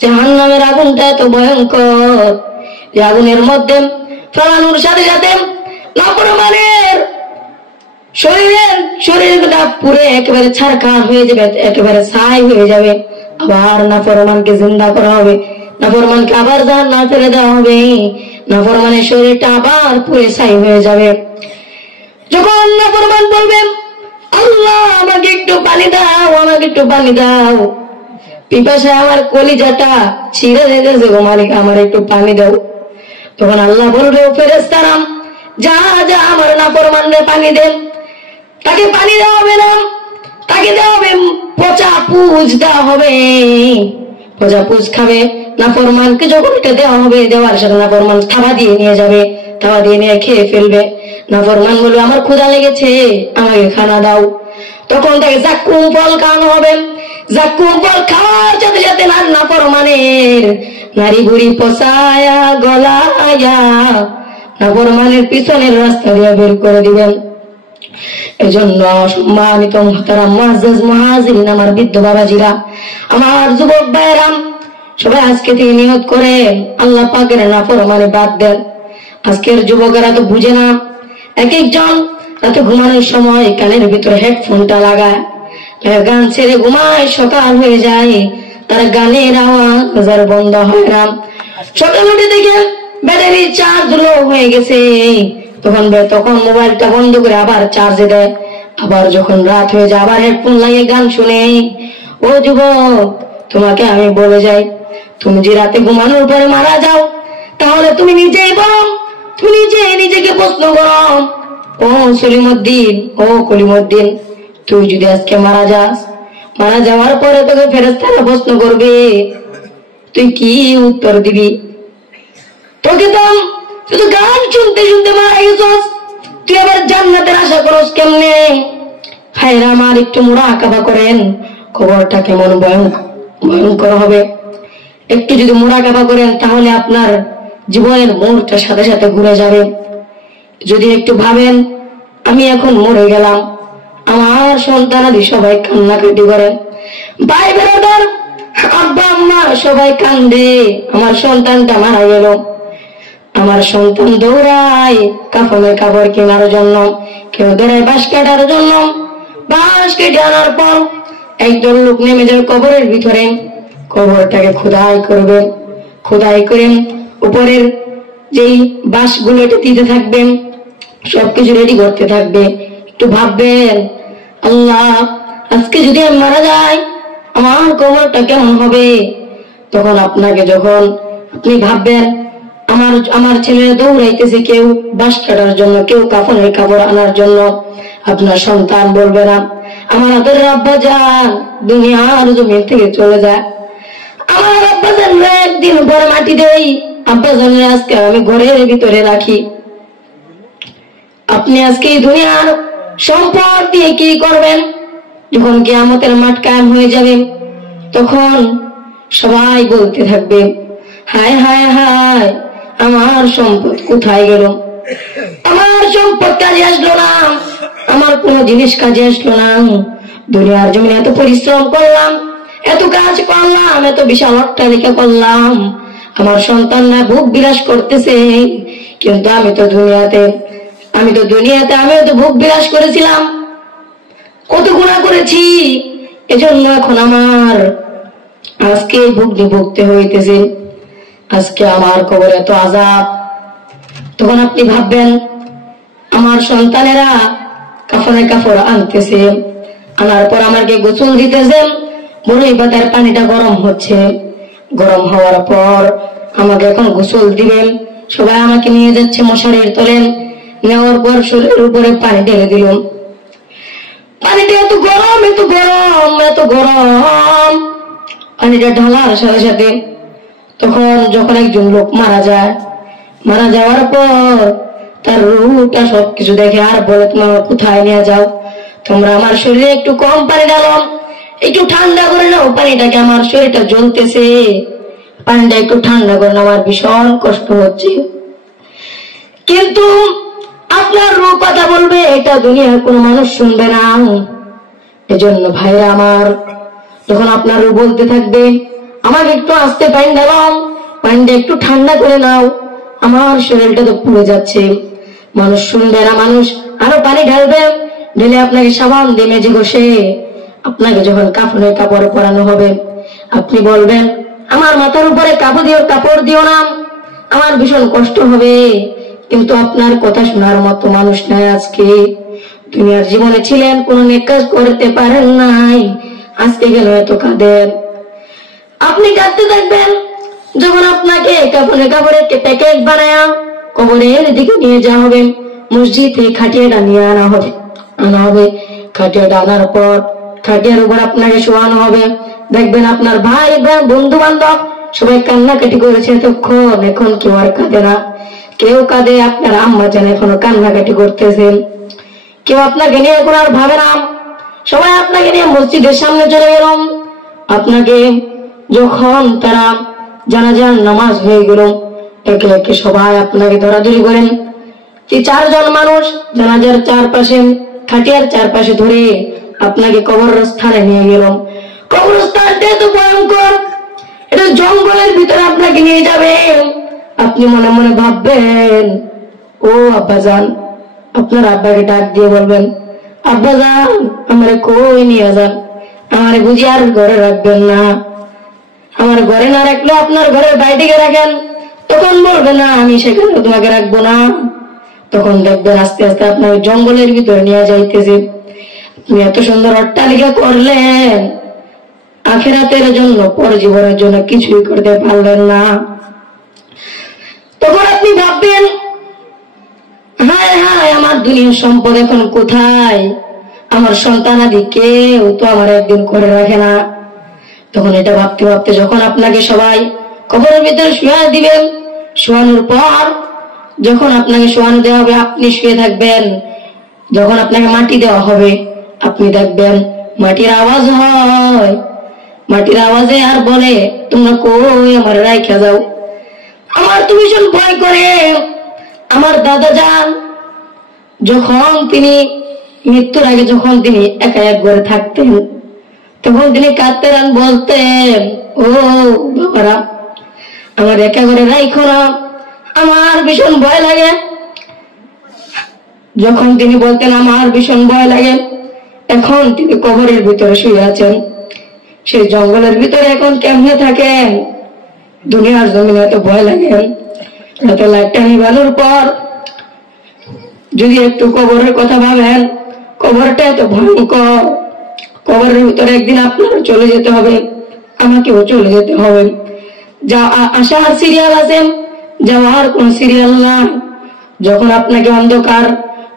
জাহান্নামের আগুনটা এত ভয়ঙ্কর, এই আগুনের মধ্যে ফেলানোর সাথে সাথে নাফরমানের শরীরটা পুরে একেবারে ছারখার হয়ে যাবে, একেবারে ছাই হয়ে যাবে। আবার নাফরমানকে জিন্দা করা হবে, নাফরমানকে আবার জাহান্নামে ফেলে দেওয়া হবে, নাফরমানের শরীরটা আবার পুরে ছাই হয়ে যাবে। যখন নাফরমান বলবেন আল্লাহ আমাকে একটু পানি দাও, আমাকে একটু পানি দাও, পিপাসায় আমার কলিজাটা ছিঁড়ে যেতেছে গো মালিক, আমার একটু পানি দাও। তখন আল্লাহ বলবে ফেরেশতারা যা যা আমার নাফরমানরে পানি দেন। তাকে পানি দেওয়া হবে না, তাকে দেওয়া হবে পচা পুজ দেওয়া হবে, পচা পুজ খাবে। নাফরমানকে যখন এটা দেওয়া হবে, দেওয়ার সাথে নাফরমান থাবা দিয়ে নিয়ে যাবে, থাবা দিয়ে নিয়ে খেয়ে ফেলবে। নাফরমান বলবে আমার ক্ষুধা লেগেছে, আমাকে খানা দাও। তখন তাকে জাক্কুম ফল খাওয়ানো হবে, জাক্কুম ফল খাওয়ার সাথে সাথে নাফরমানের নারী বুড়ি পচায়া গলায়া নাফরমানের পিছনের রাস্তা দিয়ে বের করে দিবেন। এজন্য সম্মানিত মুহতারাম মুআজ্জাজ মুহাজিরিন, আমার বৃদ্ধ বাবাজিরা, আমার যুবক ভাইরা, সবাই আজকে থেকে নিয়ত করেন আল্লাহ পাকের নাফরমানি বাদ দেন। আজকের যুবকেরা তো বুঝে না, এক একজন রাতে ঘুমানোর সময় কানের ভিতরে হেডফোনটা লাগায়, গান ছেড়ে ঘুমায়, সকাল হয়ে যায়, তার গানের আওয়াজ আর বন্ধ হয় না। সকাল উঠে দেখেন ব্যাটারি চার্জ লো হয়ে গেছে, তখন মোবাইলটা বন্ধ করে আবার চার্জে দেয়। আবার যখন রাত হয়ে যায় আবার হেডফোন লাগিয়ে গান শুনে। ও যুবক, তোমাকে আমি বলে যাই, তুমি যে রাতে ঘুমানোর পরে মারা যাও, তাহলে তুমি নিজেই বলো, তুমি নিজেকে প্রশ্ন করো, ও সলিমউদ্দিন, ও কলিমউদ্দিন, তুই যদি আজকে মারা যাস, মারা যাওয়ার পরে তোকে ফেরেশতারা প্রশ্ন করবে, তুই কি উত্তর দিবি? তোকে তো শুধু গান শুনতে শুনতে মারা গেছস, তুই আবার জান্নাতের আশা করস কেমনে? ভাইরা আমার, একটু মুরাকাবা করেন, খবরটা কেমন ভয়ঙ্কর হবে। একটু যদি মুরাকাবা করেন তাহলে আপনার জীবনের মোড়টা সাথে সাথে ঘুরে যাবে। যদি একটু ভাবেন আমি এখন মরে গেলাম, আমার সন্তানাদি সবাই কান্নাকাটি করেন, ভাই বেরাদার, আব্বা আম্মা সবাই কান্দে, আমার সন্তানটা মারা গেল। আমার সন্তান দৌড়ায় কাফনের কাপড় কেনার জন্য, কেউ দৌড়ায় বাঁশ কাটার জন্য। বাঁশ কেটে আনার পর একজন লোক নেমে যাবে কবরের ভিতরে, কবরটাকে খোদাই করবে, খোদাই করে উপরের যেই বাঁশগুলো এটা দিতে থাকবেন, সবকিছু রেডি করতে থাকবে। একটু ভাববেন আল্লাহ আজকে যদি আমি মারা যাই আমার কবরটা কেমন হবে? তখন আপনাকে যখন আপনি ভাববেন আমার ছেলেরা দৌড়াইতেছে, কেউ বাঁশ কাটার জন্য, কেউ কাফনের কাপড় আনার জন্য, আপনার সন্তান বলবে না আমার আদরের আব্বাজান দুনিয়ার জমিন থেকে চলে যায়, আমার আব্বাজান একদিন পরে মাটি দেই, আব্বাজানের আজকে আমি ঘরের ভিতরে রাখি। আপনি আজকে এই দুনিয়ার সম্পদ দিয়ে কি করবেন? যখন কিয়ামতের মাঠ কায়েম হয়ে যাবে তখন সবাই বলতে থাকবে হায় হায় হায় আমার সম্পদ কোথায় গেল, আমার সম্পদ কাজে আসলো না, আমার কোনো জিনিস কাজে আসলো না। দুনিয়ার জমিনে এত পরিশ্রম করলাম, এত কাজ করলাম, এত বিশাল অট্টালিকা করলাম, আমার সন্তানরা ভোগ বিলাস করতেছে, কিন্তু আমি তো দুনিয়াতে আমিও তো ভোগ বিলাস করেছিলাম, কত গুনাহ করেছি, এজন্য এখন আমার আজকে ভুগতে হইতেছে, আজকে আমার কবরে এত আযাব। তখন আপনি ভাববেন আমার সন্তানেরা কাফনের কাপড় আনতেছে, আনার পর আমাকে গোসল দিতেছে, বড়ই পাতার পানিটা গরম হচ্ছে, গরম হওয়ার পর আমাকে এখন গোসল দিবেন, সবাই আমাকে নিয়ে যাচ্ছে মশারির তলে, নেওয়ার পর শরীরের উপরে পানি ঢেলে দিল, পানিটা এত গরম এত গরম এত গরম, পানিটা ঢালার সাথে সাথে তখন যখন একজন লোক মারা যায়, মারা যাওয়ার পর তার রূহটা সবকিছু দেখে আর বলে তোমরা কোথায় নিয়ে যাও, তোমরা আমার শরীরে একটু কম পানি ঢালো, একটু ঠান্ডা করে নাও পানিটাকে, আমার শরীরটা জ্বলতেছে, পানিটা একটু ঠান্ডা করে নাও, আমার ভীষণ কষ্ট হচ্ছে। কিন্তু আপনার রূহ কথা বলবে, এটা দুনিয়ার কোনো মানুষ শুনবে না। এজন্য ভাইরা আমার, যখন আপনার রূহ বলতে থাকবে আমাকে একটু আস্তে পানি ঢালাম, পানিটা একটু ঠান্ডা করে নাও, আমার শরীরটা তো পুড়ে যাচ্ছে। মানুষ শুনবে না, মানুষ আরো পানি ঢালবে, ঢেলে আপনাকে সাবান দিয়ে মেজে ঘষে আপনাকে যখন কাফনের কাপড় পরানো হবে, আপনি বলবেন আমার মাথার উপরে কাপড় দিও না, আমার ভীষণ কষ্ট হবে। কিন্তু আপনার কথা শোনার মতো মানুষ নাই। আজকে দুনিয়ার জীবনে ছিলেন, কোন নেক কাজ করতে পারেন নাই, আজকে গেল এত কাঁদেন। আপনি কাঁদতে থাকবেন, যখন আপনাকে কাফনের কাপড়ে প্যাকেট বানায়া কবরের দিকে নিয়ে যাওয়া হবে, মসজিদে খাটিয়াটা নিয়ে আনা হবে। খাটিয়াটা আনার পর খাটিয়ার উপর আপনাকে শোয়ানো হবে। দেখবেন আপনার ভাই বন্ধু বান্ধব সবাই কান্নাকাটি করেছে এতক্ষণ, এখন কেউ আর কাঁদে না। কেউ কাঁদে, আপনার আম্মা জান এখনো কান্নাকাটি করতেছেন। কেউ আপনাকে নিয়ে এখন আর ভাবে না। সবাই আপনাকে নিয়ে মসজিদের সামনে চলে গেল। আপনাকে যখন তারা জানাজার নামাজ হয়ে গেল, একে একে সবাই আপনাকে ধরাধরি করেন। 4জন মানুষ জানাজার চারপাশে, খাটিয়ার চারপাশে ধরে আপনাকে কবরস্থানে নিয়ে গেল। কবরস্থানটা তো ভয়ঙ্কর, এটা জঙ্গলের ভিতরে আপনাকে নিয়ে যাবে। আপনি মনে মনে ভাববেন, ও আব্বাজান, আপনার আব্বাকে ডাক দিয়ে বলবেন, আব্বাজান আমারে কই নিয়ে যান, আমারে বুঝি আর ঘরে রাখবেন না, আমার ঘরে না রাখলে আপনার ঘরের বাইরে রাখেন। তখন বলবে না আমি সেখানে তোমাকে রাখবো না। তখন দেখবেন আস্তে আস্তে আপনার জঙ্গলের ভিতরে নিয়ে যাইতেছে। আপনি এত সুন্দর অট্টালিকা করলেন, আখিরাতের জন্য, পরজীবনের জন্য কিছুই করতে পারলেন না। তখন আপনি ভাববেন, হায় হায় আমার দুনিয়ার সম্পদ এখন কোথায়, আমার সন্তানাদি কেউ তো আমার একদিন করে রাখে না। তখন এটা ভাবতে ভাবতে যখন আপনাকে সবাই কবরের ভিতরে শুয়ে দিবেন, শোয়ানোর পর যখন আপনাকে শোয়ানো দেওয়া হবে, আপনি শুয়ে থাকবেন। যখন আপনাকে মাটি দেওয়া হবে, আপনি দেখবেন মাটির আওয়াজ হয়, মাটির আওয়াজে আর বলে তোমরা কই আমার রাইখা যাও। আমার তো ভীষণ ভয় করে। আমার দাদা যান যখন তিনি মৃত্যুর আগে যখন তিনি একা এক ঘরে থাকতেন, তখন তিনি কাঁদতেন আর বলতেন, ও বাবারা আমার একা ঘরে রাইখো না, আমার ভীষণ ভয় লাগে। যখন তিনি বলতেন আমার ভীষণ ভয় লাগে, এখন তিনি কবরের ভিতরে শুয়ে আছেন। সেই জঙ্গলের ভিতরে এখন কেমনে থাকেন, দুনিয়ার জমিনে এত ভয় লাগে। রাতে লাইটটা নিভানোর পর যদি একটু কবরের কথা ভাবেন, কবরটা এত ভয়ঙ্কর। কবরের ভিতরে একদিন আপনার চলে যেতে হবে, আমাকেও চলে যেতে হবে। যা আসার সিরিয়াল আছে, যাওয়ার কোন সিরিয়াল না। যখন আপনাকে অন্ধকার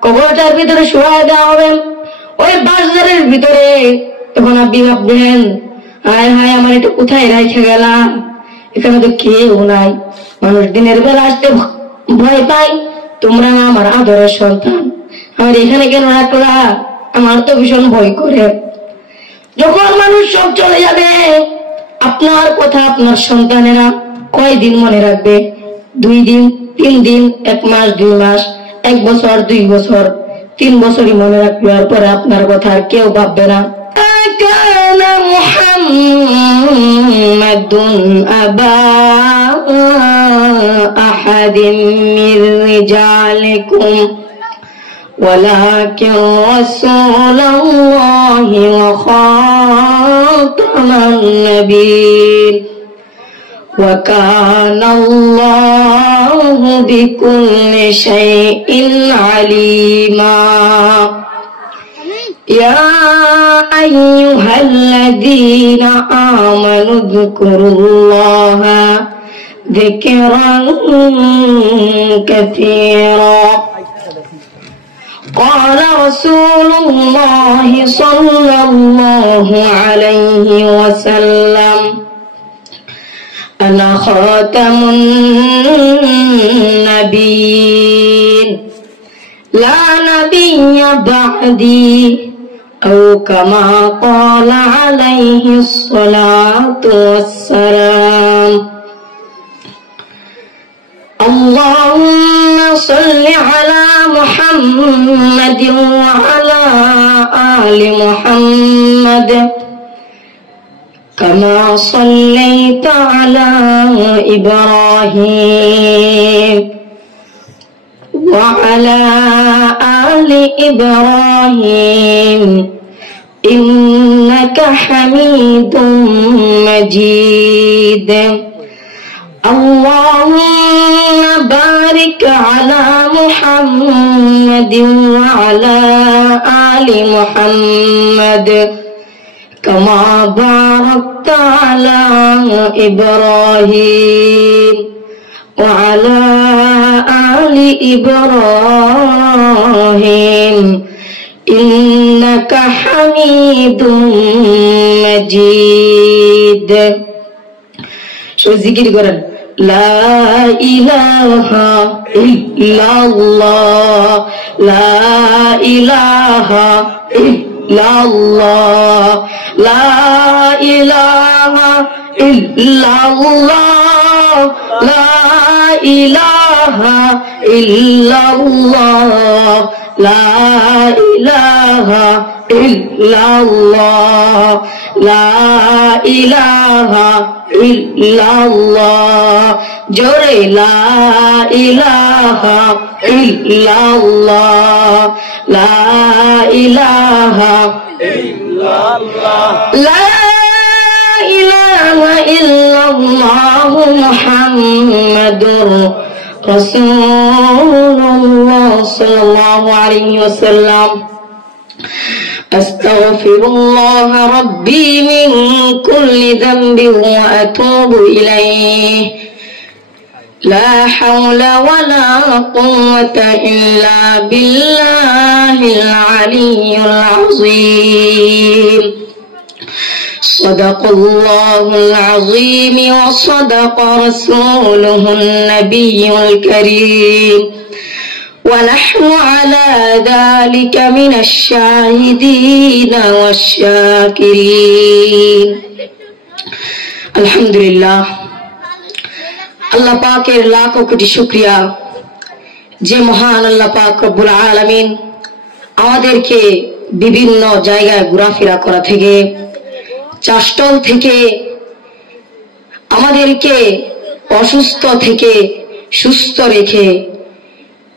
কবরটার ভিতরে শোয়া দেওয়া হবে, ওই বাজারের ভিতরে, তখন আপনি ভাববেন, হায় হায় আমার এটা কোথায় রেখে গেলাম, এখানে তো কেউ নাই। মানুষ দিনের বেলা আসতে ভয় পায়, তোমরা আমার আদরের সন্তান, আমার এখানে কেন রাখলা, আমার তো ভীষণ ভয় করে। যখন মানুষ সব চলে যাবে, আপনার কথা আপনার সন্তানেরা কয়দিন মনে রাখবে? 2 দিন, 3 দিন, 1 মাস, 2 মাস, 1 বছর, 2 বছর, 3 বছরই মনে রাখবে। আর পরে আপনার কথা আর কেউ ভাববে না। কানা মুহাম্মাদুন আবা আহাদিন মির রিজালিকুম ولكن رسول الله وخاتم النبيين وكان الله بكل شيء عليما يا أيها الذين آمنوا اذكروا الله ذكرا كثيرا قال رسول الله صلى الله عليه وسلم أنا خاتم النبيين لا نبي بعدي أو كما قال عليه الصلاة والسلام اللهم صل على محمد وعلى آل محمد كما صليت على إبراهيم وعلى آل إبراهيم إنك حميد مجيد اللهم بارك على محمد وعلى آل محمد كما باركت على إبراهيم وعلى آل إبراهيم إنك حميد مجيد شو ذكر قرن لا إله إلا الله لا إله إلا الله لا إله إلا الله لا إله إلا الله لا إله إلا الله لا إله إلا الله جوري لا إله إلا الله لا إله إلا الله لا إله إلا الله محمد رسول الله صلى الله عليه وسلم أستغفر الله ربي من كل ذنب وأتوب إليه لا حول ولا قوة إلا بالله العلي العظيم صدق الله العظيم وصدق رسوله النبي الكريم ونحن على ذلك من الشاهدين والشاكرين الحمد لله আল্লাহ পাকের লাখো কোটি শুকরিয়া যে মহান আল্লাহ পাক রব্বুল আলামিন আমাদেরকে বিভিন্ন জায়গায় ঘোরাফেরা করা থেকে চাষটল থেকে আমাদেরকে অসুস্থ থেকে সুস্থ রেখে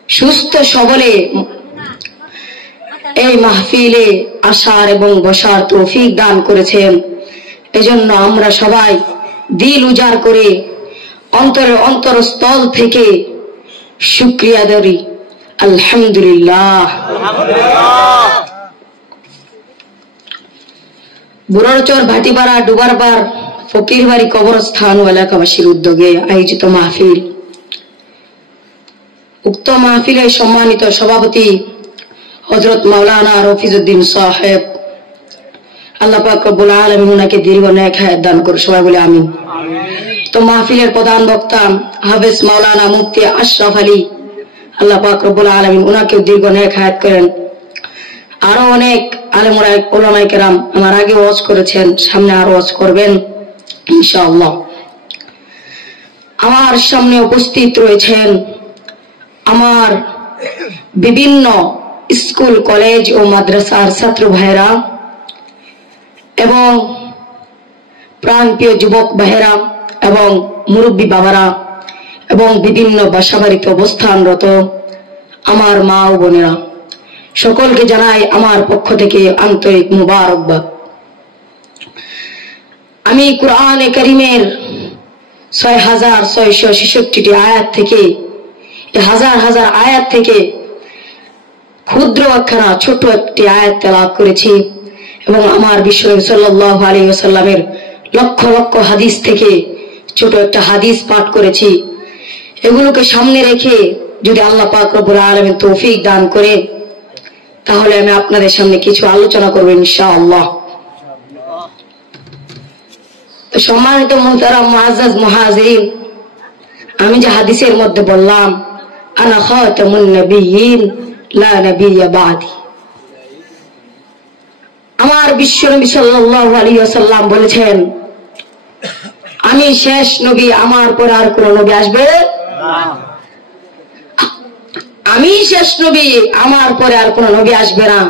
সুস্থ সবলে এই মাহফিলে আসার এবং বসার তৌফিক দান করেছেন এজন্য আমরা সবাই দিল উজাড় করে অন্তরস্থল থেকে শুকরিয়া করি আলহামদুলিল্লাহ বুড়ারচর ভাটিপাড়া ডুবারপাড় ফকিরবাড়ি কবরস্থান ও এলাকাবাসীর উদ্যোগে আয়োজিত মাহফিল উক্ত মাহফিলের সম্মানিত সভাপতি হযরত মাওলানা রফিজউদ্দিন সাহেব আল্লাহ পাক রব্বুল আলামিন ওনাকে দীর্ঘ নেক হায়াত দান করুন সবাই বলে আমিন তো মাহফিলের প্রধান বক্তা হাফেজ মাওলানা মুফতি আশরাফ আলী আল্লাহ পাক রব্বুল আলামিন ওনাকে দীর্ঘ নেক হায়াত করেন আরো অনেক আলেম ওলামায়ে কেরাম আমার আগে ওয়াজ করেছেন সামনে আরো ওয়াজ করবেন ইনশাআল্লাহ আমার সামনে উপস্থিত রয়েছেন আমার বিভিন্ন স্কুল কলেজ ও মাদ্রাসার ছাত্র ভাইরা এবং প্রাণপ্রিয় যুবক ভাইরা এবং মুরব্বী বাবারা এবং বিভিন্ন বাসাবাড়িতে অবস্থানরত আমার মা ও বোনেরা সকলকে জানাই আমার পক্ষ থেকে আন্তরিক মুবারকবাদ আমি কুরআনে কারীমের 6666টি আয়াত থেকে হাজার হাজার আয়াত থেকে ক্ষুদ্র একখানা ছোট একটি আয়াত তেলাওয়াত করেছি এবং আমার বিশ্বনবী সাল্লাল্লাহু আলাইহি ওয়াসাল্লামের লক্ষ লক্ষ হাদিস থেকে ছোট একটা হাদিস পাঠ করেছি এগুলোকে সামনে রেখে যদি আল্লাহ পাক রব্বুল আলামিন তৌফিক দান করে তাহলে আমি আপনাদের সামনে কিছু আলোচনা করব ইনশাআল্লাহ তো সম্মানিত মুহতারাম মুআজ্জাজ মুহাজিরিন আমি যে হাদিসের মধ্যে বললাম আনা খাতামুন নবিয়্যিন লা নবিয়্যা বাদি আমার বিশ্বনবী সাল্লাল্লাহু আলাইহি ওয়াসাল্লাম বলেছেন আমি শেষ নবী আমার পর আর কোন নবী আসবে না আমি শেষ নবী আমার পরে আর কোন নবী আসবে না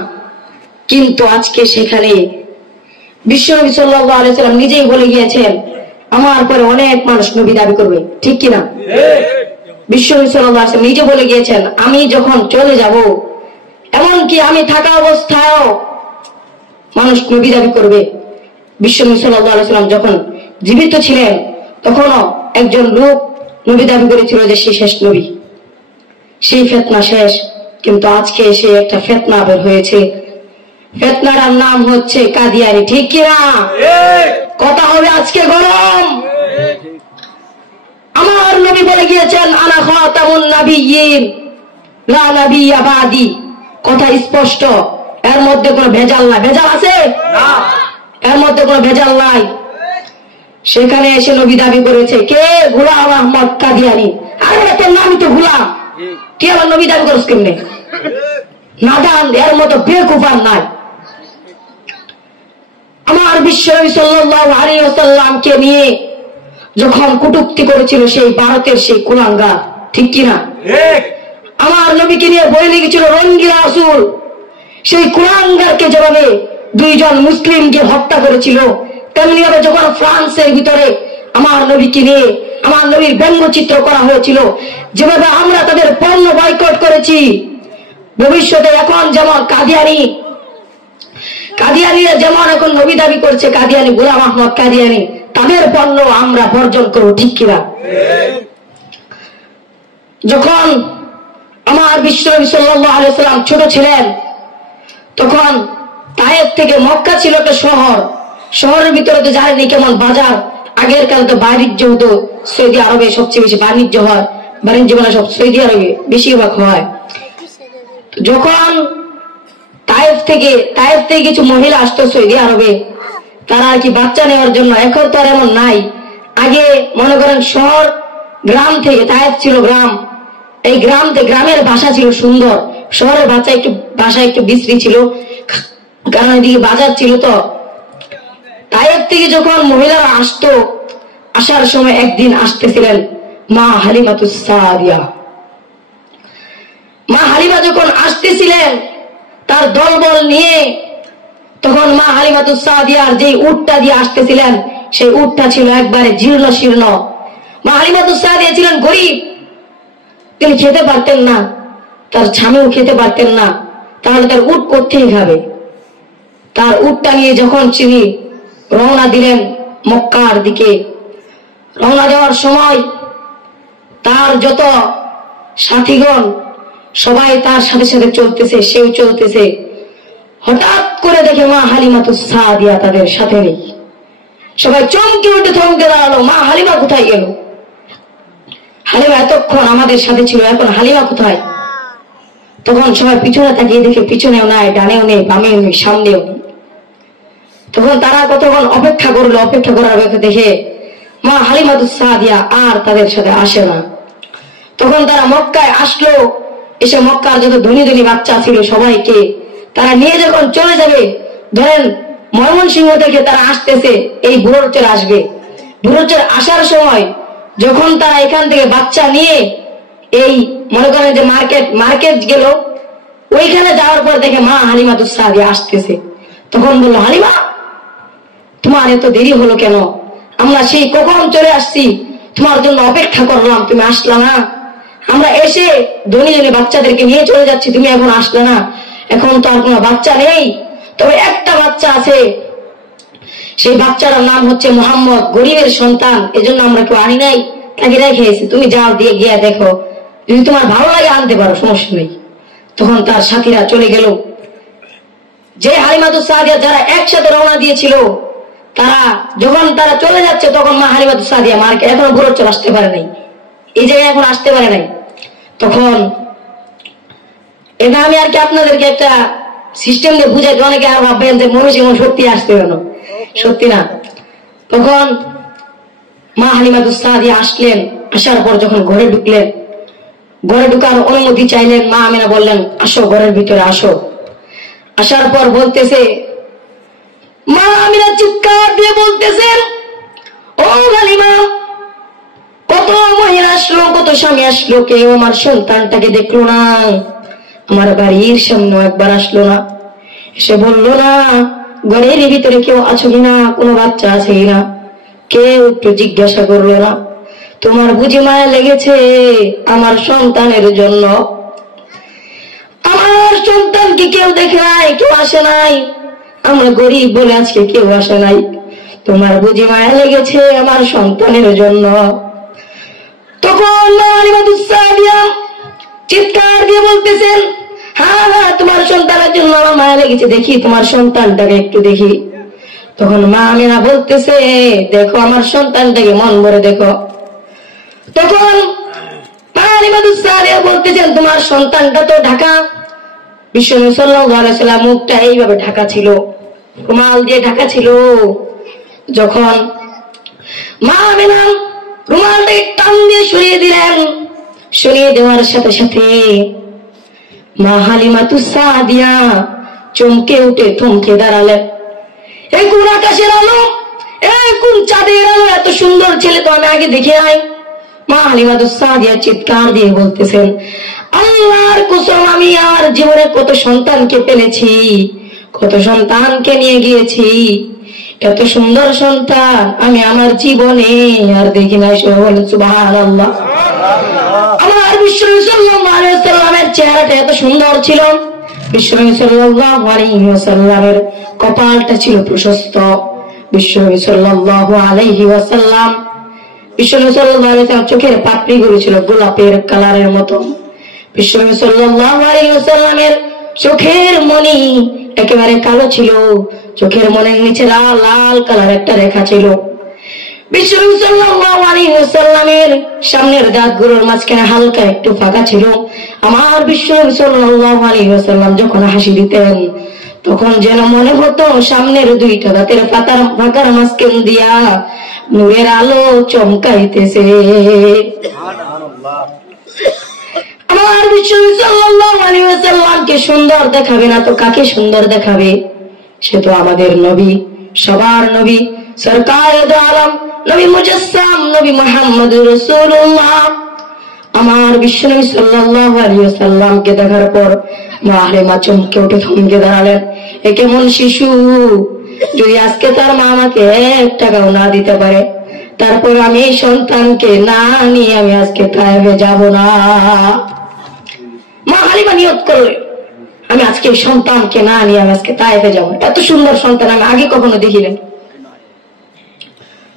কিন্তু আজকে সেখানে বিশ্বনবী সাল্লাল্লাহু আলাইহি ওয়াসাল্লাম নিজেই বলে গিয়েছেন আমার পরে অনেক মানুষ নবী দাবি করবে, ঠিক কিনা? বিশ্বনবী সাল্লাল্লাহু আলাইহি ওয়াসাল্লাম নিজে বলে গিয়েছেন আমি যখন চলে যাব, এমনকি আমি থাকা অবস্থায়ও মানুষ নবী দাবি করবে। বিশ্বনবী সাল্লাল্লাহু আলাইহি ওয়াসাল্লাম যখন জীবিত ছিলেন তখনও একজন লোক নবী দাবি করেছিল যে সে শেষ নবী। সেই ফিতনা শেষ, কিন্তু আজকে সে একটা ফিতনা বের হয়েছে। ফিতনাটার নাম হচ্ছে কাদিয়ানী, ঠিক কিনা? কথা হবে আজকে গরম। আমার নবী বলে গিয়েছেন আনা খাতামুন নাবিয়্যিন লা নাবিয়্যা বাদি, কথা স্পষ্ট, এর মধ্যে কোনো ভেজাল নাই। ভেজাল আছে না, এর মধ্যে কোনো ভেজাল নাই। সেখানে এসে নবী দাবি করেছে কে? গোলাম আহমদ কাদিয়ানী। আরে তোর নামই তো গোলাম, তুই আবার নবী দাবি করছ কেমনে? নাদান, এর মতো বেকুফ আর নাই। আমার বিশ্বনবী সাল্লাল্লাহু আলাইহি ওয়াসাল্লামকে নিয়ে যখন কটূক্তি করেছিল সেই ভারতের সেই কুলাঙ্গার, ঠিক কিনা? আমার নবীকে নিয়ে বই লিখেছিল রঙ্গিলা রাসূল, সেই কুলাঙ্গারকে যেভাবে দুইজন মুসলিমকে হত্যা করেছিল, তেমনি ভাবে যখন ফ্রান্সের ভিতরে আমার নবীকে নিয়ে আমার নবীর ব্যঙ্গচিত্র করা হয়েছিল, যেভাবে আমরা তাদের পণ্য বয়কট করেছি, ভবিষ্যতে এখন যেমন কাদিয়ানীরা যেমন এখন নবী দাবি করছে, কাদিয়ানী গোলাম আহমদ কাদিয়ানী, তাদের পণ্য আমরা বর্জন করব, ঠিক কিনা? যখন আমার বিশ্বনবী সাল্লাল্লাহু আলাইহি ওয়াসাল্লাম ছোট ছিলেন তখন তায়েফ থেকে মক্কা ছিল একটা শহর, শহরের ভিতরে তো জানেনি কেমন বাজার। আগের কালে তো বাণিজ্য হতো, সৌদি আরবে সবচেয়ে বেশি বাণিজ্য হয়, বাণিজ্য মানে সব সৌদি আরবে বেশিরভাগ হয়। যখন তায়েফ থেকে কিছু মহিলা আসতো সৌদি আরবে, তারা আর কি বাচ্চা নেওয়ার জন্য, এখন তো আর এমন নাই। আগে মনে করেন শহর গ্রাম থেকে, তায়েফ ছিল গ্রাম, এই গ্রামের ভাষা ছিল সুন্দর, শহরের ভাষা একটু বিশ্রী ছিল, কারণ এদিকে বাজার ছিল। তো তায়েফ থেকে যখন মহিলারা আসতো, আসার সময় একদিন আসতেছিলেন মা হালিমাতুস সাদিয়া। মা হালিমা যখন আসতেছিলেন তার দলবল নিয়ে, তখন মা হালিমাতুস সাদিয়ার যে উটটা দিয়ে আসতেছিলেন সেই উটটা ছিল একবারে জীর্ণ শীর্ণ। মা হালিমাতুস সাদিয়া ছিলেন গরিব, তিনি খেতে পারতেন না, তার স্বামীও খেতে পারতেন না, তাহলে তার উট কোত্থেকে খাবে? তার উটটা নিয়ে যখন তিনি রওনা দিলেন মক্কার দিকে, রওনা দেওয়ার সময় তার যত সাথীগণ সবাই তার সাথে সাথে চলতেছে, সেও চলতেছে। হঠাৎ করে দেখে মা হালিমাতুস সাদিয়া তাদের সাথে নেই। সবাই চমকে উঠে থমকে দাঁড়ালো, মা হালিমা কোথায় গেল? হালিমা এতক্ষণ আমাদের সাথে ছিল, এখন হালিমা কোথায়? তখন সবাই পিছনে তাকিয়ে দেখে পিছনেও নাই, ডানেও নেই, বামেও নেই, সামনেও নেই। তখন তারা কতক্ষণ অপেক্ষা করলো, অপেক্ষা করার দেখে মা হালিমাতুস সাদিয়া আর তাদের সাথে আসে না। তখন তারা মক্কায় আসলো, এসে মক্কার যত ধনী ধনী বাচ্চা ছিল সবাইকে তারা নিয়ে যখন চলে যাবে, ধরেন ময়মনসিংহ থেকে তারা আসতেছে, এই বুড়োচর আসবে, বুড়োচর আসার সময় যখন তারা এখান থেকে বাচ্চা নিয়ে এই মনে করেন যে মার্কেট গেল, ওইখানে যাওয়ার পর দেখে মা হালিমাতুস সাদিয়া আসতেছে। তখন বললো, হালিমা তোমার এত দেরি হলো কেন? আমরা সেই কখন চলে আসছি, তোমার জন্য অপেক্ষা করলাম, তুমি আসলা না। আমরা এসে ধনী ধনী বাচ্চাদেরকে নিয়ে চলে যাচ্ছি, তুমি এখন আসলে না। এখন তো আর কোনো বাচ্চা নেই, তবে একটা বাচ্চা আছে, সেই বাচ্চাটার নাম হচ্ছে মোহাম্মদ, গরিবের সন্তান, এজন্য আমরা কেউ আনি নাই, তাকে রেখেছি, তুমি যাও দিয়ে গিয়ে দেখো, যদি তোমার ভালো লাগে আনতে পারো, সমস্যা নেই। তখন তার সাথীরা চলে গেল। যে হালিমাতুস সাদিয়া যারা একসাথে রওনা দিয়েছিল, যখন তারা চলে যাচ্ছে তখন মা হালিমাতুস সাদিয়া মার্কেট এখনো বুড়োচর আসতে পারে নাই, এই জায়গায় এখন আসতে পারে নাই। তখন এটা আমি আর কি আপনাদেরকে একটা সিস্টেম দিয়ে বুঝাই, অনেকে আর ভাববেন যে ময়মনসিংহ সত্যি আসতে কেন, সত্যি না। তখন মা হালিমাতুস সাদিয়া আসলেন, আসার পর যখন ঘরে ঢুকলেন, ঘরে ঢুকার অনুমতি চাইলেন, মা আমিনা বললেন আসো, ঘরের ভিতরে আসো। আসার পর বলতেছে, মা আমিনা চিৎকার দিয়ে বলতেছেন, ও হালিমা, কত মহিলা আসলো, কত স্বামী আসলো, কেউ আমার সন্তানটাকে দেখলো না, আমার বাড়ির সামনে একবার আসলো না, এসে বললো না ঘরের ভিতরে কেউ আছো কিনা, কোনো বাচ্চা আছে কিনা, কেউ একটু জিজ্ঞাসা করলো না। তোমার বুঝি মায়া লেগেছে আমার সন্তানের জন্য? আমার সন্তানকে কেউ দেখে নাই, কেউ আসে নাই, আমরা গরিব বলে আজকে কেউ আসে নাই। তোমার বুঝি মায়া লেগেছে আমার সন্তানের জন্য? তখন চিৎকার দিয়ে বলতেছেন, হ্যাঁ হ্যাঁ তোমার সন্তানের জন্য আমার মায়া লেগেছে, দেখি তোমার সন্তানটাকে একটু দেখি। তখন মা আমিনা বলতেছে, দেখো আমার সন্তানটাকে মন ভরে দেখো। তখন বলতেছেন, তোমার সন্তানটা তো ঢাকা। বিশ্বনবী সাল্লাল্লাহু আলাইহি ওয়াসাল্লাম মুখটা এইভাবে ঢাকা ছিল, রুমাল দিয়ে ঢাকা ছিল। যখন মা আমিনা রুমালটাকে টান দিয়ে সরিয়ে দিলেন, সরিয়ে দেওয়ার সাথে সাথে মা হালিমাতুস সাদিয়া চমকে উঠে থমকে দাঁড়ালেন। এই কোন আকাশের আলো, এই কোন চাঁদের আলো, এত সুন্দর ছেলে তো আমি আগে দেখি নাই। মা হালিমাতুস সাদিয়া চিৎকার দিয়ে বলতেছেন, আল্লাহর কসম আমি আর জীবনে কত সন্তানকে পেলেছি, কত সন্তানকে নিয়ে গিয়েছি, এত সুন্দর সন্তান আমি আমার জীবনে আর দেখি নাই। সুবহানাল্লাহ। আমার বিশ্বনবী সাল্লাল্লাহু আলাইহি ওয়াসাল্লামের চেহারাটা এত সুন্দর ছিল, বিশ্বনবী সাল্লাল্লাহু আলাইহি ওয়াসাল্লামের কপালটা ছিল প্রশস্ত। বিশ্বনবী সাল্লাল্লাহু আলাইহি ওয়াসাল্লাম চোখের পাপড়িগুলো ছিল গোলাপের কালারের মতো। বিশ্বনবী সাল্লাল্লাহু আলাইহি ওয়াসাল্লামের চোখের মনি একেবারে কালো ছিল, চোখের মনের নিচে লাল লাল কালার একটা রেখা ছিল। বিশ্বনবী সাল্লাল্লাহু আলাইহি ওয়াসাল্লামের সামনের দাঁতগুলোর মাঝখানে হালকা একটু ফাঁকা ছিল। আমার বিশ্বনবী সাল্লাল্লাহু আলাইহি ওয়াসাল্লাম যখন হাসি দিতেন তখন যেন মনে হতো সামনের দুইটা দাঁতের ফাঁকার মাঝখান দিয়া নূরের আলো চমকাইতেছে। আমার বিশ্বনবী সাল্লাল্লাহু আলাইহি ওয়াসাল্লামকে সুন্দর দেখাবে না তো কাকে সুন্দর দেখাবে? সে তো আমাদের নবী, সবার নবী, সরকার দো আলম, নবী মুজাসসাম, নবী মুহাম্মদুর রাসূলুল্লাহ। আমার বিশ্বনবী সাল্লাল্লাহু আলাইহি ওয়াসাল্লামকে দেখার পর মা হালিমা চমকে উঠে থমকে দাঁড়ালেন। এ কেমন শিশু, যদি আজকে তার মা আমাকে 1 টাকাও না দিতে পারে, তারপর আমি এই সন্তানকে না নিয়ে আমি আজকে তায়েফে যাব না। মা হালিমা নিয়ত করলেন, আমি আজকে এই সন্তানকে না নিয়ে আমি আজকে তায়েফে যাব। এত সুন্দর সন্তান আমি আগে কখনো দেখি নাই।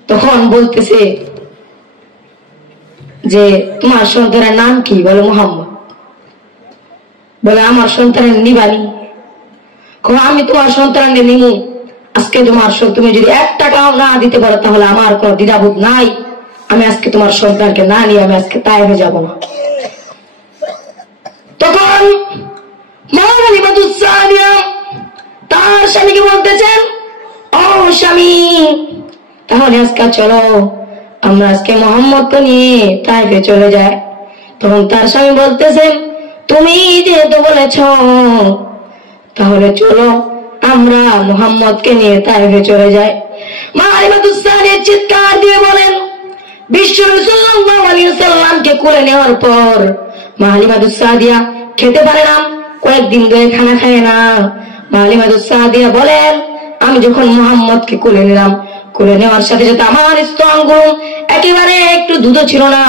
তখন বলতেছে যে তোমার সন্তানের নাম কি? বলে মুহাম্মদ। বলে আমার সন্তানের নিবানি? আমি তোমার সন্তানকে নিমু, আজকে তোমার তুমি যদি 1 টাকাও না দিতে পারো তাহলে আমার কোন দ্বিধাবোধ নাই, আমি আজকে তোমার সন্তানকে না নিয়ে আমি আজকে তায়েফে যাব না। তখন তার স্বামীকে বলতেছেন, ও স্বামী, তাহলে আজকে চলো আমরা আজকে মোহাম্মদকে নিয়ে তায়েফে চলে যাই। তখন তার স্বামী বলতেছেন, তুমি যেহেতু বলেছ তাহলে চলো আমরা মুহাম্মদকে নিয়ে তায়েফে চলে যাই। মা হালিমাতুস সাদিয়া চিৎকার দিয়ে বলেন, বিশ্বনবী সাল্লাল্লাহু আলাইহি ওয়াসাল্লামকে কোলে নেওয়ার পর মা হালিমাতুস সাদিয়া খেতে পারে না, কয়েকদিন ধরে খানা খায় না। মা হালিমাতুস সাদিয়া বলেন, আমি যখন মুহাম্মদকে কোলে নিলাম, কোলে নেওয়ার সাথে সাথে আমার স্তনগুলো একেবারে একটু দুধ ছিল না।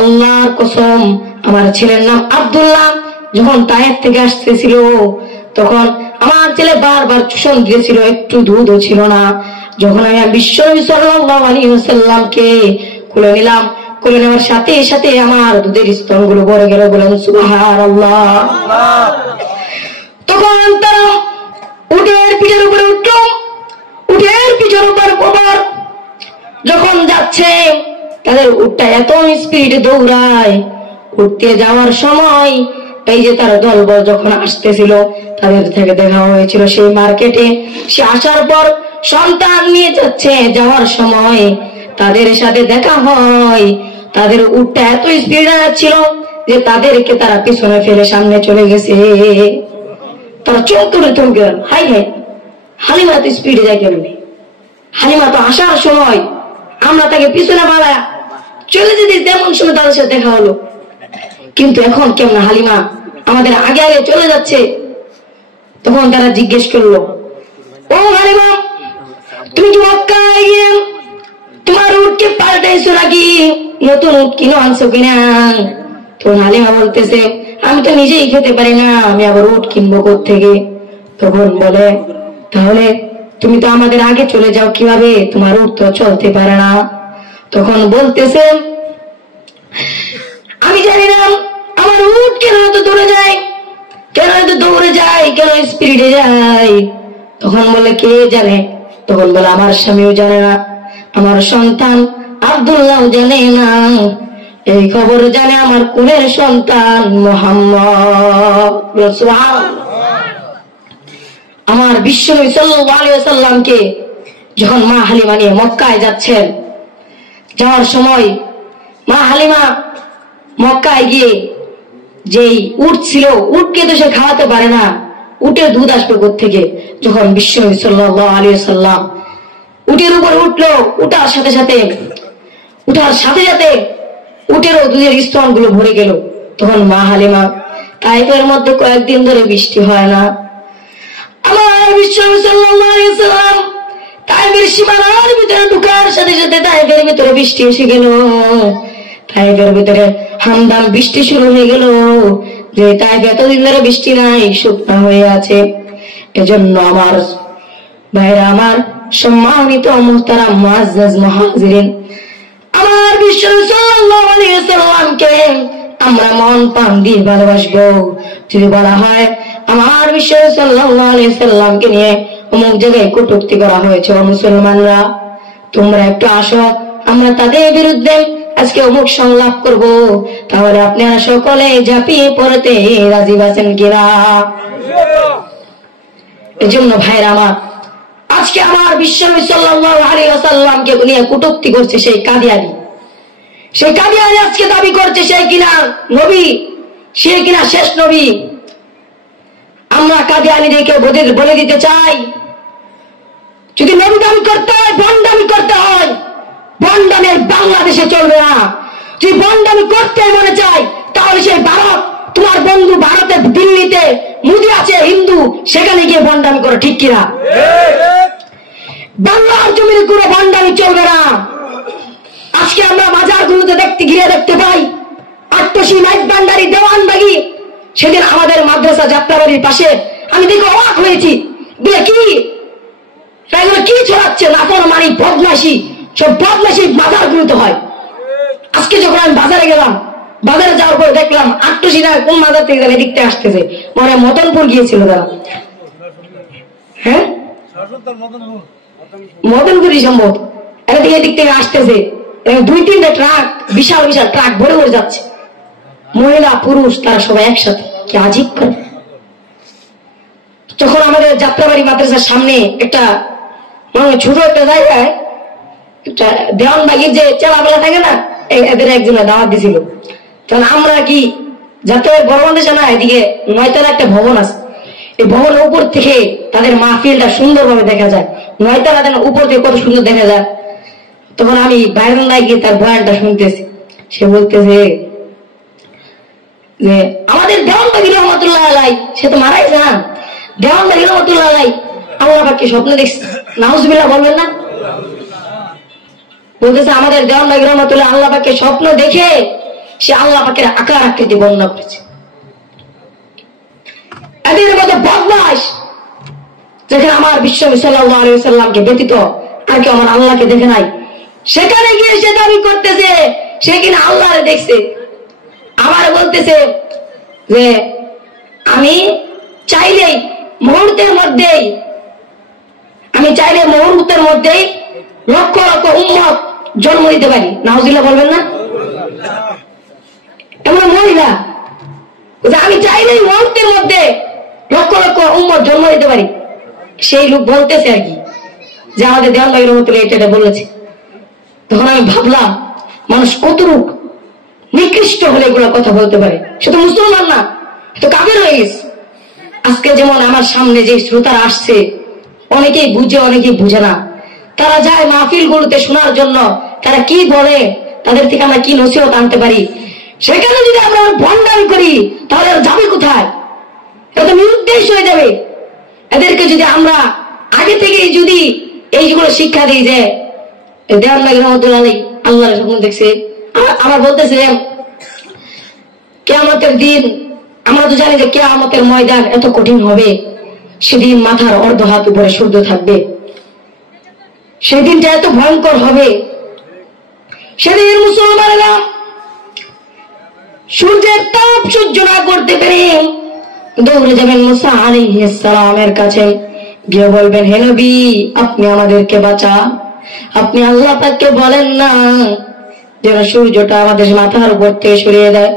আল্লাহর কসম, আমার ছেলের নাম আব্দুল্লাহ, যখন তায়েফ থেকে আসতেছিল তখন আমার ছেলে বারবার চুষণ দিয়েছিল, একটু দুধও ছিল না। যখন আমি বিশ্বনবী সাল্লাল্লাহু আলাইহি ওয়াসাল্লামকে কোলে নিলাম, কোলে নেওয়ার সাথে সাথে আমার দুধের স্তনগুলো ভরে গেল। বলেন সুবহানাল্লাহ। তখন তারা উটের পিঠের উপরে উঠল, উটের পিঠের উপর যখন যাচ্ছে তাদের উটটা এত স্পিডে দৌড়ায়, উঠতে যাওয়ার সময় এই যে তার দলবল যখন আসতেছিল তাদের থেকে দেখা হয়েছিল সেই মার্কেটে। সে আসার পর সন্তান নিয়ে যাচ্ছে, যাওয়ার সময় তাদের সাথে দেখা হয়। তাদের উটটা এত স্পিডে যাচ্ছিল যে তাদেরকে তারা পিছনে ফেলে সামনে চলে গেছে। তারা চমকে থমকে, হাই হাই, হালিমা তো স্পিডে যায় কেমনি? হালিমা তো আসার সময় আমরা তাকে পিছনে বাড়া চলে যেতে, তেমন সময় তাদের সাথে দেখা হলো, কিন্তু এখন কেমন হালিমা আমাদের আগে আগে চলে যাচ্ছে। তখন তারা জিজ্ঞেস করলো, ও ও হালিমা, তুমি কি মক্কায় গিয়ে তোমার উটকে পাল্টাইছো নাকি, নতুন উট কিনো আনছো কিনা? তখন হালিমা বলতেছে, আমি তো নিজেই খেতে পারি না, আমি আবার উট কিনবো কোত্থেকে? তখন বলে, তাহলে তুমি তো আমাদের আগে চলে যাও, কিভাবে? তোমার উট তো চলতে পারে না। তখন বলতেছে, আমি জানি না আমার উট কেন এত দৌড়ে যায়, কেন এত দৌড়ে যায়, কেন স্পিডে যায়। তখন বলে, কে জানে? তখন বলে, আমার স্বামীও জানে না, আমার সন্তান আব্দুল্লাহ জানে না, এই খবর জানে আমার কুলের সন্তান মুহাম্মদ। আমার বিশ্বনবী সাল্লাল্লাহু আলাইহি ওয়াসাল্লামকে যখন মা হালিমা নিয়ে মক্কায় যাচ্ছেন, যাওয়ার সময় মা হালিমা মক্কায় গিয়ে যেই উট ছিল, উটকে তো সে খাওয়াতে পারে না, উটের দুধ আসবে কোত্থেকে? যখন বিশ্বনবী সাল্লাল্লাহু আলাইহি ওয়াসাল্লাম উটের উপর উঠলো, উঠার সাথে সাথে উটেরও দুধের স্তন গুলো ভরে গেল। তখন মা হালিমা, তাইফের মধ্যে কয়েকদিন ধরে বৃষ্টি হয় না, আমার বিশ্বনবী সাল্লাল্লাহু আলাইহি ওয়াসাল্লাম তাইফের সীমানার ভিতরে ঢোকার সাথে সাথে তাইফের ভিতরে বৃষ্টি এসে গেল। তাইফের ভিতরে হামদাম বৃষ্টি শুরু হয়ে গেল, যে তাইফ এতদিন ধরে বৃষ্টি নাই, শুকনা হয়ে আছে। এজন্য আমার ভাইরা, আমার সম্মানিত মুহতারাম মুআজ্জাজ মুহাজিরিন, আমার বিশ্বনবী সাল্লাল্লাহু আলাইহি ওয়াসাল্লামকে আমরা মন প্রাণ দিয়ে ভালোবাসবো। যদি বলা হয় আমার বিশ্বনবী সাল্লাল্লাহু আলাইহি ওয়াসাল্লামকে নিয়ে অমুক জায়গায় কটূক্তি করা হয়েছে, ও মুসলমানরা তোমরা একটু আসো, আমরা তাদের বিরুদ্ধে আজকে অমুক সংলাপ করব, তাহলে আপনারা সকলে ঝাঁপিয়ে পড়তে রাজি আছেন কিনা? এজন্য ভাইরা আমার, আজকে আমার বিশ্বনবী সাল্লাল্লাহু আলাইহি ওয়াসাল্লামকে নিয়ে কটূক্তি করছে সেই কাদিয়ানী আজকে দাবি করছে সে কিনা নবী, সে কিনা শেষ নবী। আমরা কাদিয়ানীদেরকে বলে দিতে চাই, যদি নবী দাবি করতে হয়, ভণ্ডামি করতে হয়, ভণ্ডামি বাংলাদেশে চলবে না। যদি ভণ্ডামি করতে মনে চায়, তাহলে সেই ভারত, তোমার বন্ধু ভারতের দিল্লিতে মোদি আছে হিন্দু, সেখানে গিয়ে ভণ্ডামি করো, ঠিক কিনা? বাংলার জমিনে কোনো ভণ্ডামি চলবে না। আজকে আমরা বাজারগুলোতে দেখতে পাই, আট্টসি, নাইট ভান্ডারি, দেওয়ানবাগি। সেদিন আমাদের মাদ্রাসা যাত্রাবাড়ির পাশে আমি দেখে অবাক হয়েছি, বলে কি ছড়াচ্ছে, নাফরমানি, বদমাশি, সব বদমাশি বাজারগুলোতে হয়। আজকে যখন আমি বাজারে গেলাম, বাজারে যাওয়ার পরে দেখলাম আট্টসি না কোন বাজার থেকে জানি দেখতে আসতেছে, মানে মদনপুর গিয়েছিল তারা, হ্যাঁ মদনপুরি সম্ভব, এদিক থেকে আসতেছে, 2-3টা ট্রাক, বিশাল বিশাল ট্রাক ভরে ভরে যাচ্ছে, মহিলা পুরুষ তারা সবাই একসাথে, কি আজীব করে। যখন আমাদের যাত্রাবাড়ি মাদ্রাসার সামনে একটা ছোট একটা জায়গায় দেওয়ানবাগির যে চেলাবেলা থাকে না, এদের একজনের দাওয়াত দিছিল। তখন আমরা কি যাত্রাবাড়ি বড় মাদ্রাসা না, এদিকে 9তলা একটা ভবন আছে, এই ভবনের উপর থেকে তাদের মাহফিলটা সুন্দরভাবে দেখা যায়, 9তলা উপর থেকে কত সুন্দর দেখা যায়। তখন আমি বাইরে না গিয়ে তার বয়ানটা শুনতেছি, সে বলতেছে যে আমাদের দেওয়ানবাগি রহমতুল্লাহ আলাই, সে তো মারাই যান, দেওয়ানবাগি রহমতুল্লাহ আলাই আল্লাহ পাককে স্বপ্ন দেখছে, নাউজুবিল্লাহ বলবেন না? বলতেছে আমাদের দেওয়ানবাগি রহমতুল্লাহ আল্লাহ পাককে স্বপ্ন দেখে সে আল্লাহ পাকের আকার আকৃতি বর্ণনা করেছে। এদের মতো বদমাশ, যেখানে আমার বিশ্বনবী সাল্লাল্লাহু আলাইহি ওয়াসাল্লামকে ব্যতীত আর কেউ আমার আল্লাহকে দেখে নাই, সেখানে গিয়ে সে দাবি করতেছে সে কিনা আল্লাহরে দেখছে। আবার বলতেছে যে আমি চাইলেই মুহূর্তের মধ্যেই লক্ষ লক্ষ উম্মত জন্ম দিতে পারি, নাউজুবিল্লাহ বলবেন না? এমন মহিলা আমি চাইলেই মুহূর্তের মধ্যে লক্ষ লক্ষ উম্মত জন্ম দিতে পারি। সেই লোক বলতেছে আর কি যে আমাদের দেওয়ানবাগি রহমতুল্লাহ এটা বলেছে। তখন আমি ভাবলাম, মানুষ কতটুক নিকৃষ্ট হলে এগুলো কথা বলতে পারে, সে তো মুসলমান না, তো কাফের হয়ে গেছে। আজকে যেমন আমার সামনে যে শ্রোতারা আসছে, অনেকেই বুঝে অনেকেই বুঝে না, তারা যায় মাহফিল গুলোতে শোনার জন্য, তারা কি বলে, তাদের থেকে আমরা কি নসিহত আনতে পারি। সেখানে যদি আমরা ভণ্ডামি করি তাহলে যাবে কোথায়? এটা তো নিরুদ্দেশ হয়ে যাবে। এদেরকে যদি আমরা আগে থেকে যদি এইগুলো শিক্ষা দিয়ে যায়, দেওয়ার লাগে রহমতুল্লাহ আল্লাহর স্বপ্ন দেখছে। আমার বলতেছিলাম কিয়ামতের দিন, আমরা তো জানি যে কিয়ামতের ময়দান এত কঠিন হবে, সেদিন মাথার অর্ধ হাত উপরে সূর্য থাকবে, সেদিনটা এত ভয়ঙ্কর হবে। সেদিন মুসলমানেরা সূর্যের তাপ সহ্য না করতে পেরে দৌড়ে যাবেন মুসা আলাইহিস সালামের কাছে, গিয়ে বলবেন, হে নবী, আপনি আমাদেরকে বাঁচান। আপনি আল্লাহ পাককে বলেন না যেন সূর্যটা আমাদের মাথার উপর থেকে সরিয়ে দেয়।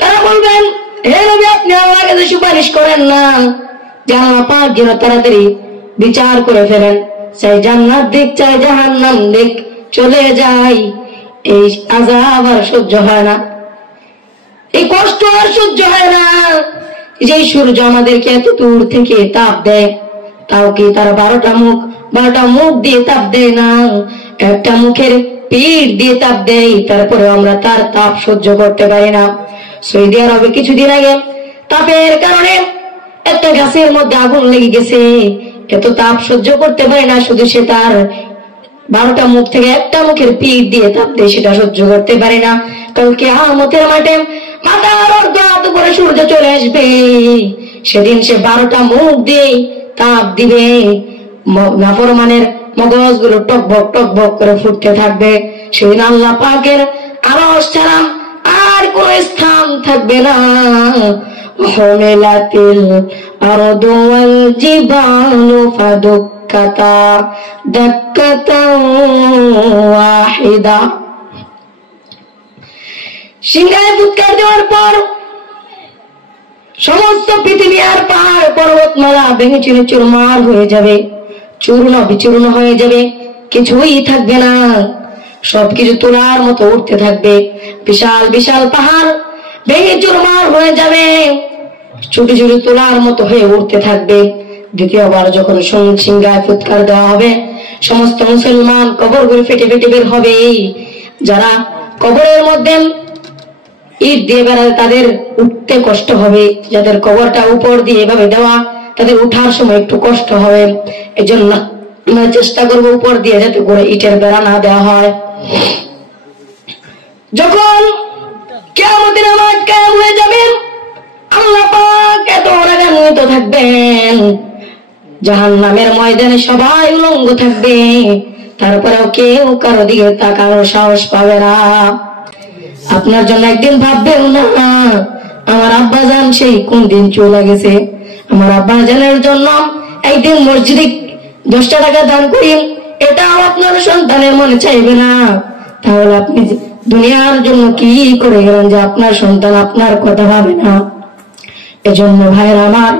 তারা বলবেন, হে নবী, আপনি আমার কাছে সুপারিশ করেন না যে আল্লাহ পাক যেন তাড়াতাড়ি বিচার করে ফেলেন, চাই জান্নাত দিক চাই জাহান্নাম দিক চলে যাই, এই আযাব আর সহ্য হয় না, এই কষ্ট আর সহ্য হয় না। যে সূর্য আমাদেরকে এত দূর থেকে তাপ দেয়, তাও কি তার 12টা মুখ দিয়ে তাপ দেয় না, একটা মুখের পিঠ দিয়ে তাপ দেয়, তারপরে আমরা তার তাপ সহ্য করতে পারি না। সৌদি আরবে কিছুদিন আগে তাপের কারণে একটা গাছের মধ্যে আগুন লেগে গেছে, এত তাপ সহ্য করতে পারে না, শুধু সে তার 12টা মুখ থেকে একটা মুখের পিঠ দিয়ে তাপ দেয়, সেটা সহ্য করতে পারে না। কাল কিয়ামতের মাঠে মাথার অর্ধ হাত উপরে সূর্য চলে আসবে, সেদিন সে 12টা মুখ দিয়ে তাপ দিবে, নাফরমানের মগজগুলো টকবক টকবক করে ফুটতে থাকবে। সেদিন আল্লাহ পাকের আরশ ছাড়া আর কোন স্থান থাকবে না। হুমিলাতিল আরদু ওয়াল জিবালু ফাদুক্কাতা দাক্কাতাও ওয়াহিদা। সিংহায় ফুৎকার দেওয়ার পর সমস্ত পৃথিবী আর পাহাড় পর্বতমালা ভেঙে চুরে চুরমার হয়ে যাবে, চূর্ণ বিচূর্ণ হয়ে যাবে, কিছুই থাকবে না, সবকিছু তোলার মতো উঠতে থাকবে। বিশাল বিশাল পাহাড় ভেঙে চুরমার হয়ে যাবে, ছোট ছোট তোলার মতো হয়ে উঠতে থাকবে। দ্বিতীয়বার যখন সিংহায় ফুৎকার দেওয়া হবে, সমস্ত মুসলমান কবরগুলো ফেটে ফেটে বের হবে। যারা কবরের মধ্যে ইট দিয়ে বেড়ায় তাদের উঠতে কষ্ট হবে, যাদের কবরটা উপর দিয়ে এভাবে দেওয়া তাদের উঠার সময় একটু কষ্ট হবে। এজন্য আমরা চেষ্টা করবো উপর দিয়ে যাতে করে ইটের বেড়া না দেওয়া হয়। যখন কিয়ামতের মাঠ কায়েম হয়ে যাবে, আল্লাহ পাক এত রাগান্বিত থাকবেন, জাহান্নামের ময়দানে সবাই উলঙ্গ থাকবে, তারপরেও কেউ কারো দিকে তাকানোর সাহস পাবে না। আপনার জন্য একদিন ভাববেন না আমার আব্বাজান সেই কোন দিন চলে গেছে, আমার আব্বাজানের জন্য একদিন মসজিদে 10টা টাকা দান করি, এটাও আপনার সন্তানের মনে চাইবে না। তাহলে আপনি দুনিয়ার জন্য কি করে গেলেন যে আপনার সন্তান আপনার কথা ভাবে না। এজন্য ভাইরা আমার,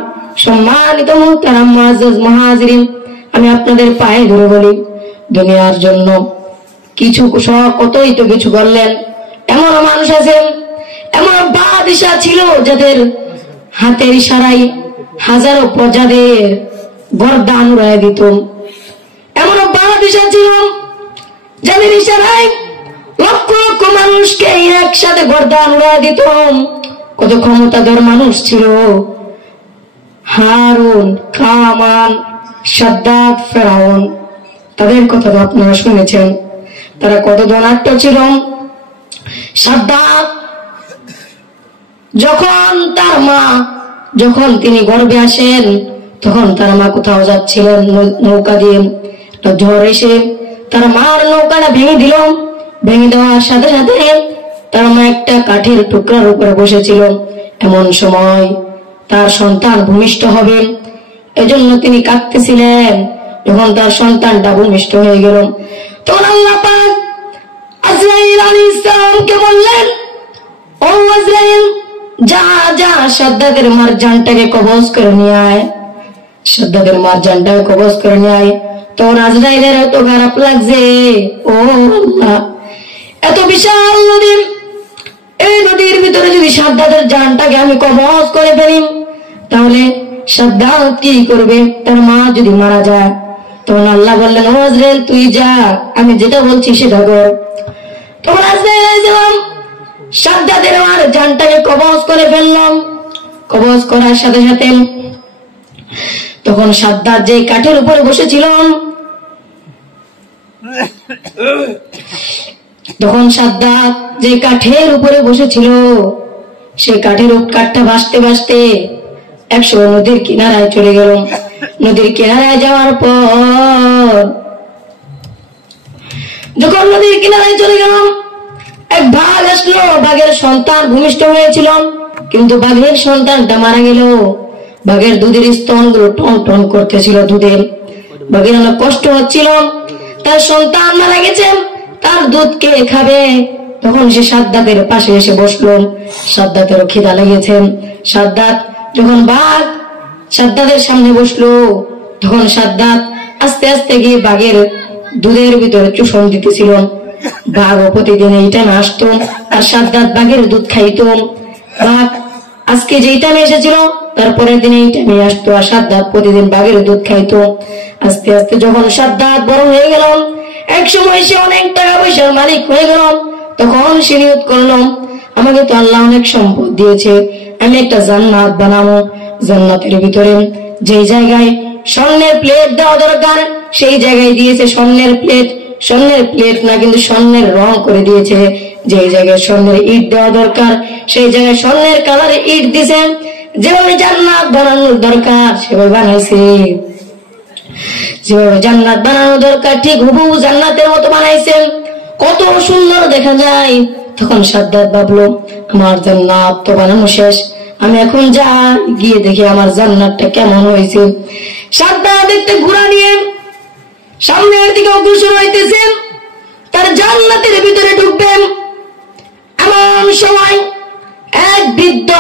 সম্মানিত মুহতারাম মুআজ্জাজ মুহাজিরিন, আমি আপনাদের পায়ে ধরে বলি, দুনিয়ার জন্য কিছু কতই তো কিছু করলেন। এমন মানুষ আছেন, এমন বাদশা ছিল যাদের হাতের ইশারায় হাজারো প্রজাদের গর্দান উড়ায় দিত। এমন বাদশা ছিল যাদের ইশারায় লক্ষ লক্ষ মানুষকে একসাথে গর্দান উড়ায় দিত। কত ক্ষমতাধর মানুষ ছিল, হারুন, কামান, সাদ্দাত, ফেরাউন, তাদের কথা তো আপনারা শুনেছেন। তারা কত ধনাঢ্য ছিল। সাদ্দাত যখন তিনি গর্ভে আসেন, তখন তার মা কোথাও যাচ্ছিলেন নৌকা দিয়ে, ঝড় এসে তার মার নৌকাটা ভেঙে দিল। ভেঙে দেওয়ার সাথে সাথে তার মা একটা কাঠের টুকরার উপরে বসেছিল। এমন সময় তার সন্তান ভূমিষ্ঠ হবে, এজন্য তিনি কাঁদতেছিলেন। যখন তার সন্তানটা ভূমিষ্ঠ হয়ে গেল, তখন আল্লাহ পাক আজরাইল আলাইহিস সালামকে বললেন, ও আজরাইল, যা যা সাদ্দাদের মারজানটাকে কবজ করে নিয়ে আয়, সাদ্দাদের মারজানটাকে কবজ করে নিয়ে আয়। তখন আজরাইলের এত খারাপ লাগছে, ও আল্লাহ, এত বিশাল নদী, এই নদীর ভিতরে যদি সাদ্দাদের জানটাকে আমি কবজ করে ফেলি, তাহলে সাদ্দাত কি করবে? তার মা যদি মারা যায়। তখন আল্লাহ বললেন, ও আজরাইল, তুই যা, আমি যেটা বলছি সেটা কর। তখন আজরাইল সাদ্দাদের মার জানটাকে কবজ করে ফেললাম। কবজ করার সাথে সাথে তখন সাদ্দাত যে কাঠের উপরে বসেছিল, সে কাঠের কাঠটা ভাসতে ভাসতে একশো নদীর কিনারায় চলে গেল। নদীর কিনারায় যাওয়ার পর যখন নদীর কিনারায় চলে গেল, এক বাঘ আসলো। বাঘের সন্তান ভূমিষ্ঠ হয়েছিল, কিন্তু বাঘের সন্তানটা মারা গেল। বাঘের দুধের স্তনগুলো টন টন করতেছিল দুধের। বাঘের অনেক কষ্ট হচ্ছিল, তার সন্তান মারা গেছে, তার দুধ কে খাবে? তখন সে সাদ্দাতের পাশে এসে বসলো। সাদ্দাতেরও খিদা লেগেছে। সাদ্দাত যখন বাঘ সাদ্দাতের সামনে বসলো, তখন সাদ্দাত আস্তে আস্তে গিয়ে বাঘের দুধের ভিতরে চুষণ দিতেছিল। বাঘও প্রতিদিন এই টাইমে আসতো, আর সাদ্দাত বাঘের দুধ খাইতো। বাঘ আজকে যেই টাইমে এসেছিল, তারপরের দিন এই টাইমে আসতো, আর সাদ্দাত প্রতিদিন বাঘের দুধ খাইতো। আস্তে আস্তে যখন সাদ্দাত বড় হয়ে গেল, এক সময় সে অনেক টাকা পয়সার মালিক হয়ে গেল। তখন সে নিয়ত করলো, আমাকে তো আল্লাহ অনেক সম্পদ দিয়েছে, আমি একটা জান্নাত বানাবো। জান্নাতের ভিতরে যেই জায়গায় স্বর্ণের প্লেট দেওয়া দরকার, সেই জায়গায় দিয়েছে স্বর্ণের প্লেট। স্বর্ণের প্লেট না, কিন্তু স্বর্ণের রং করে দিয়েছে। যেই জায়গায় স্বর্ণের ইট দেওয়া দরকার, সেই জায়গায় স্বর্ণের কালারে ইট দিছে। যেভাবে জান্নাত বানানোর দরকার সেভাবে বানাইছে। যেভাবে জান্নাত বানানো দরকার ঠিক হুবহু জান্নাতের মতো বানাইছেন। কত সুন্দর দেখা যায়। তখন সাদ্দাত ভাবলো, আমার জান্নাত তো বানানো শেষ, আমি এখন যা গিয়ে দেখি আমার জান্নাতটা কেমন হয়েছে। সাদ্দাত দেখতে ঘোড়া নিয়ে সামনের দিকে অগ্রসর হইতেছেন, তার জান্নাতের ভিতরে ঢুকবেন। এমন সময় এক বৃদ্ধ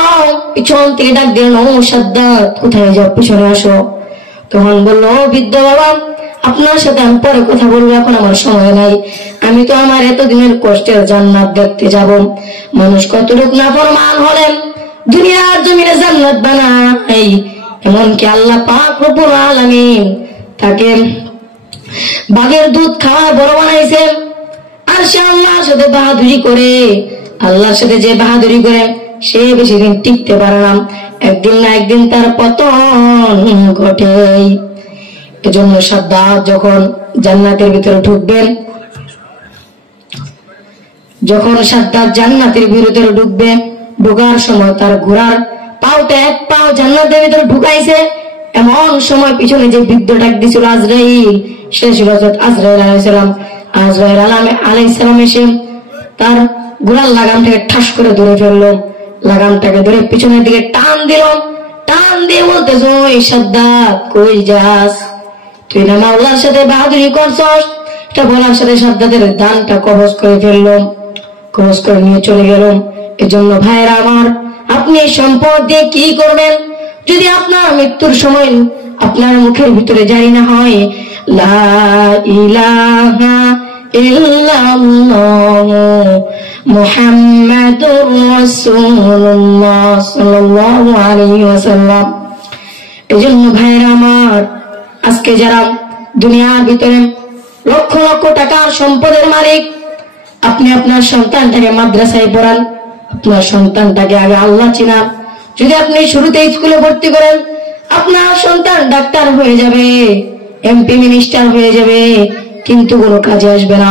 পিছন থেকে ডাক দিলেন, ও সাদ্দাত, কোথায় যাও? পিছনে আসো। তখন বললো, বৃদ্ধ বাবা, আপনার সাথে আমি পরে কথা বলবো, এখন আমার সময় নাই। আমি তো আমার এতদিনের কষ্টের জান্নাত দেখতে যাব। মানুষ কতটুকু নাফরমান হলেন, দুনিয়ার জমিনে জান্নাত বানাই। এমনকি আল্লাহ পাক রব্বুল আলামিন তাকে বাঘের দুধ খাওয়া বড় বানাইছেন। আর সে আল্লাহর সাথে বাহাদুরি করে, আল্লাহর সাথে যে বাহাদুরি করে, সে বেশি দিন টিকতে পারে না। একদিন না একদিন তার পতন ঘটে। এজন্য সাদ্দাত যখন জান্নাতের ভিতরে ঢুকবেন, যখন সাদ্দাত জান্নাতের ভিতরে ঢুকবে, ঢোকার সময় তার ঘোড়ার পাওটা এক পাও জান্নাতের ভিতরে ঢুকাইছে। এমন সময় পিছনে যে বৃদ্ধ ডাক দিছিল আজরাইল, সে ছিল আজরাইল আলাইহিস সালাম। আজরাইল আলাইহিস সালাম এসে তার ঘোড়ার লাগামটাকে ঠাস করে ধরে ফেললো। লাগামটাকে ধরে পিছনের দিকে টান দিল। টান দিয়ে বলতেছ, ওই সাদ্দাত, কই যাস? তুই না মাওলার সাথে বাহাদুরি করছস? এটা বলার সাথে সাদ্দাতের দানটা কবজ করে ফেললো, কবজ করে নিয়ে চলে গেল। এজন্য ভাইরা আমার, আপনি সম্পদ দিয়ে কি করবেন? যদি আপনার মৃত্যুর সময় আপনার মুখের ভিতরে জারি না হয় লা ইলাহা ইল্লাল্লাহু মুহাম্মাদুর রাসূলুল্লাহ সাল্লাল্লাহু আলাইহি ওয়াসাল্লাম। এজন্য ভাইরা আমার, আজকে যারা দুনিয়ার ভিতরে লক্ষ লক্ষ টাকার সম্পদের মালিক, আপনি আপনার সন্তানটাকে মাদ্রাসায় পড়ান, আপনার সন্তানটাকে আগে আল্লাহ চিনান। যদি আপনি শুরুতে স্কুলে ভর্তি করেন, আপনার সন্তান ডাক্তার হয়ে যাবে, এমপি মিনিস্টার হয়ে যাবে, কিন্তু কোনো কাজে আসবে না।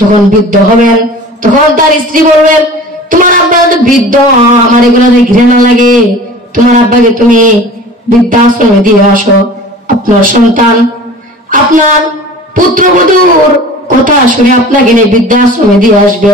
যখন বৃদ্ধ হবেন, তখন তার স্ত্রী বলবেন, তোমার আব্বা তো বৃদ্ধ, আমার এগুলো ঘৃণা লাগে, তোমার আব্বাকে তুমি বৃদ্ধাশ্রমে দিয়ে আসো। আপনার সন্তান আপনার পুত্রবধূর কথা শুনে আপনাকে নিয়ে বৃদ্ধাশ্রমে দিয়ে আসবে।